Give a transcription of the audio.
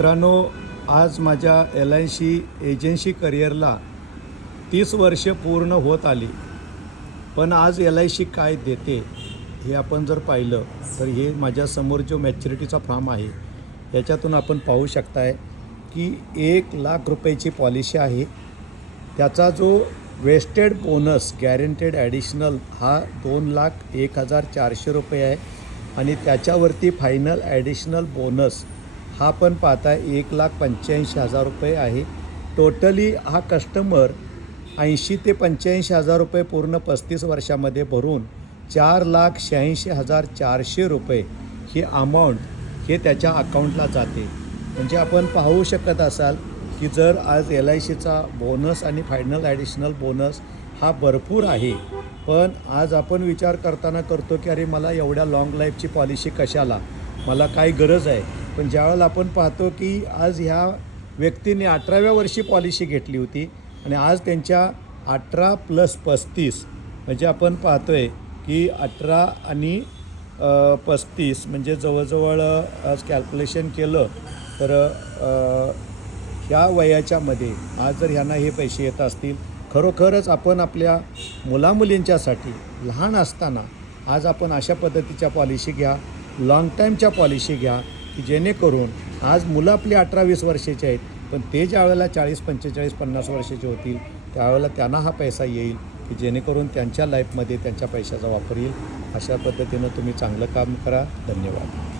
मित्रांनो, आज माझ्या LIC एजन्सी करिअरला 30 वर्ष पूर्ण होत आली. पण आज LIC काय देते हे आपण जर पाहिलं तर हे माझ्यासमोर जो मॅच्युरिटीचा फॉर्म आहे याच्यातून आपण पाहू शकताय की 1,00,000 रुपयाची पॉलिसी आहे. त्याचा जो वेस्टेड बोनस गॅरंटेड ॲडिशनल हा 2,01,400 रुपये आहे आणि त्याच्यावरती फायनल ॲडिशनल बोनस हा पण पाहता 1,85,000 रुपये आहे. टोटली हा कस्टमर 80 ते 85,000 रुपये पूर्ण 35 वर्षामध्ये भरून 4,86,400 रुपये ही अमाऊंट हे त्याच्या अकाउंटला जाते. म्हणजे आपण पाहू शकत असाल की जर आज LICचा बोनस आणि फायनल ॲडिशनल बोनस हा भरपूर आहे, पण आज आपण विचार करताना करतो की अरे मला एवढ्या लाँग लाईफची पॉलिसी कशाला, मला काय गरज आहे. पण ज्यावेळेला आपण पाहतो की आज ह्या व्यक्तीने 18व्या वर्षी पॉलिसी घेतली होती आणि आज त्यांच्या 18 + 35 म्हणजे आपण पाहतो आहे की 18 आणि 35 म्हणजे जवळजवळ आज कॅल्क्युलेशन केलं तर ह्या वयाच्यामध्ये आज जर ह्यांना हे पैसे येत असतील, खरोखरच आपण आपल्या मुलामुलींच्यासाठी लहान असताना आज आपण अशा पद्धतीच्या पॉलिसी घ्या, लाँग टाईमच्या पॉलिसी घ्या की जेणेकरून आज मुलं आपली 18-20 वर्षाचे आहेत, पण ते ज्यावेळेला 40, 45, 50 वर्षाचे होतील त्यावेळेला त्यांना हा पैसा येईल की जेणेकरून त्यांच्या लाईफमध्ये त्यांच्या पैशाचा वापर येईल. अशा पद्धतीनं तुम्ही चांगलं काम करा. धन्यवाद.